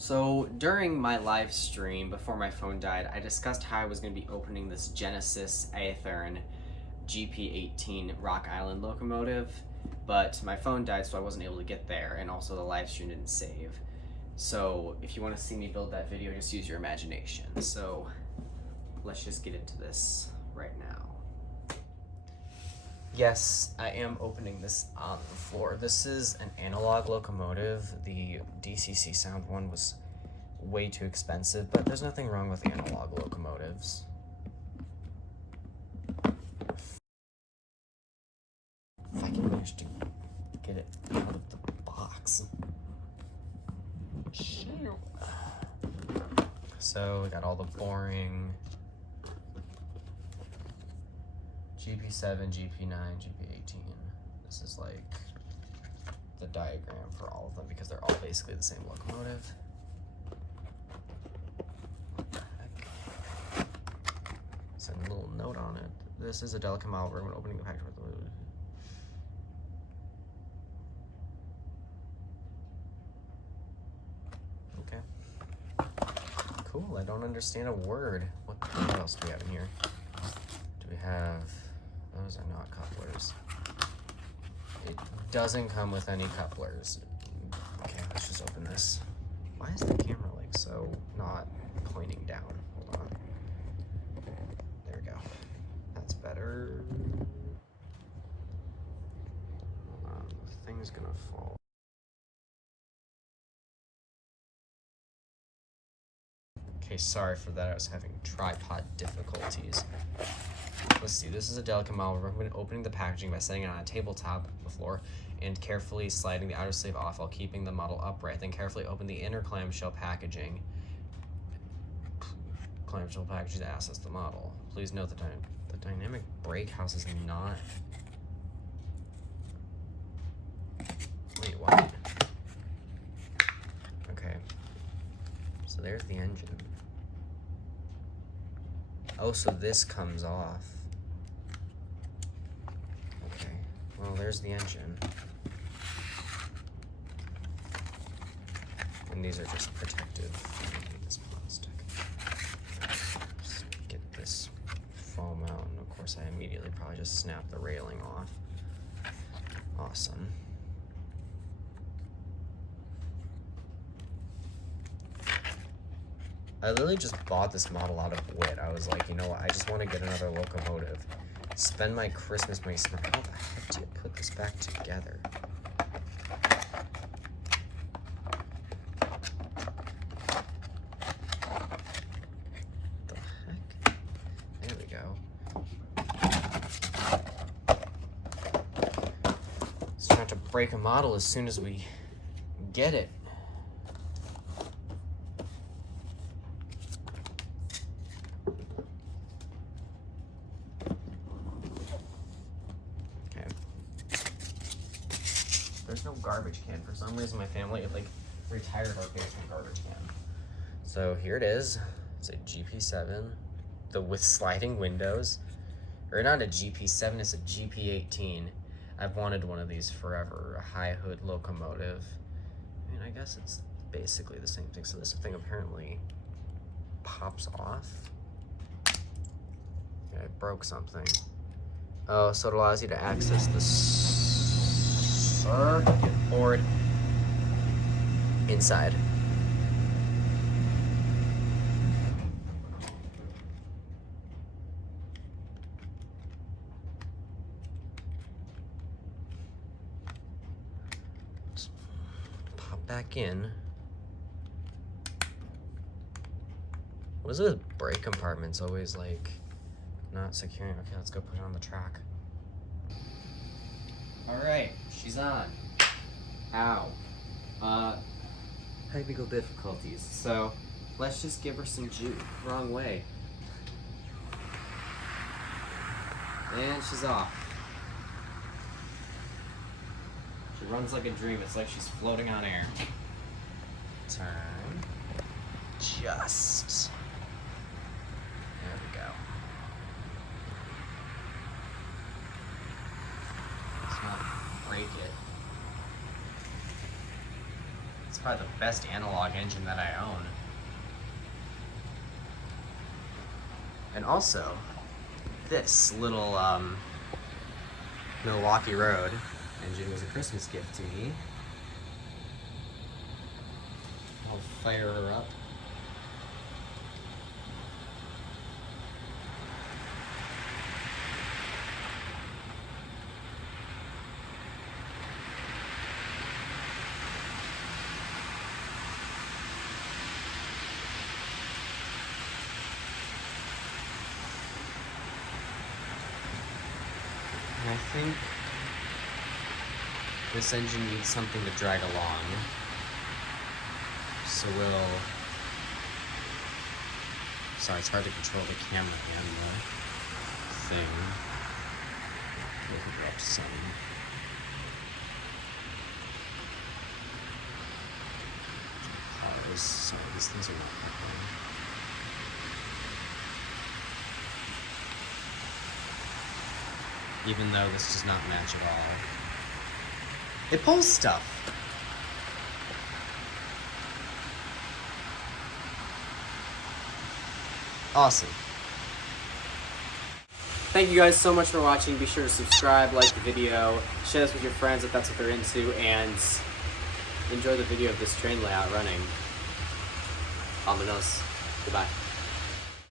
So during my live stream before my phone died, I discussed how I was going to be opening this Genesis Athearn GP18 Rock Island locomotive, but my phone died so I wasn't able to get there, and also the live stream didn't save. So if you want to see me build that video, just use your imagination. So let's just get into this right now. Yes, I am opening this on the floor. This is an analog locomotive. The DCC Sound one was way too expensive, but there's nothing wrong with analog locomotives. If I can manage to get it out of the box. So we got all the boring GP7, GP9, GP18. This is like the diagram for all of them because they're all basically the same locomotive. What the heck? It's a little note on it. This is a delicate model. We're opening the package with the Cool, I don't understand a word. What else do we have in here? Do we have, those are not couplers. It doesn't come with any couplers. Okay, let's just open this. Why is the camera like so not pointing down? Hold on. There we go. That's better. Hold on, the thing's gonna fall. Okay, sorry for that. I was having tripod difficulties. Let's see, this is a delicate model. We're opening the packaging by setting it on a tabletop on the floor and carefully sliding the outer sleeve off while keeping the model upright. Then carefully open the inner clamshell packaging. Clamshell packaging to access the model. Please note the dynamic brake house is not... Wait, what? Okay. So there's the engine. Oh, so this comes off. Okay, well, there's the engine. And these are just protective. This plastic. Just get this foam out, and of course I immediately probably just snap the railing off. Awesome. I literally just bought this model out of wit. I was like, you know what, I just want to get another locomotive. Spend my Christmas money smart. How the heck do you put this back together? The heck? There we go. Let's try to break a model as soon as we get it. There's no garbage can. For some reason, my family like retired our basement garbage can. So here it is. It's a GP7, with sliding windows, or not a GP7. It's a GP18. I've wanted one of these forever. A high hood locomotive. I mean, I guess it's basically the same thing. So this thing apparently pops off. Yeah, it broke something. Oh, so it allows you to access the circuit board inside. Let's pop back in. What is it with brake compartments always like not securing? Okay, let's go put it on the track. Alright, she's on. Ow. Technical difficulties. So, let's just give her some juice. Wrong way. And she's off. She runs like a dream. It's like she's floating on air. Turn. Just. There we go. Let's not break it. Let's probably the best analog engine that I own. And also, this little Milwaukee Road engine was a Christmas gift to me. I'll fire her up. And I think this engine needs something to drag along. So sorry, it's hard to control the camera and the thing. We'll hook it up some. Sorry, these things are not working. Even though this does not match at all. It pulls stuff. Awesome. Thank you guys so much for watching. Be sure to subscribe, like the video, share this with your friends if that's what they're into, and enjoy the video of this train layout running. Vámonos. Goodbye.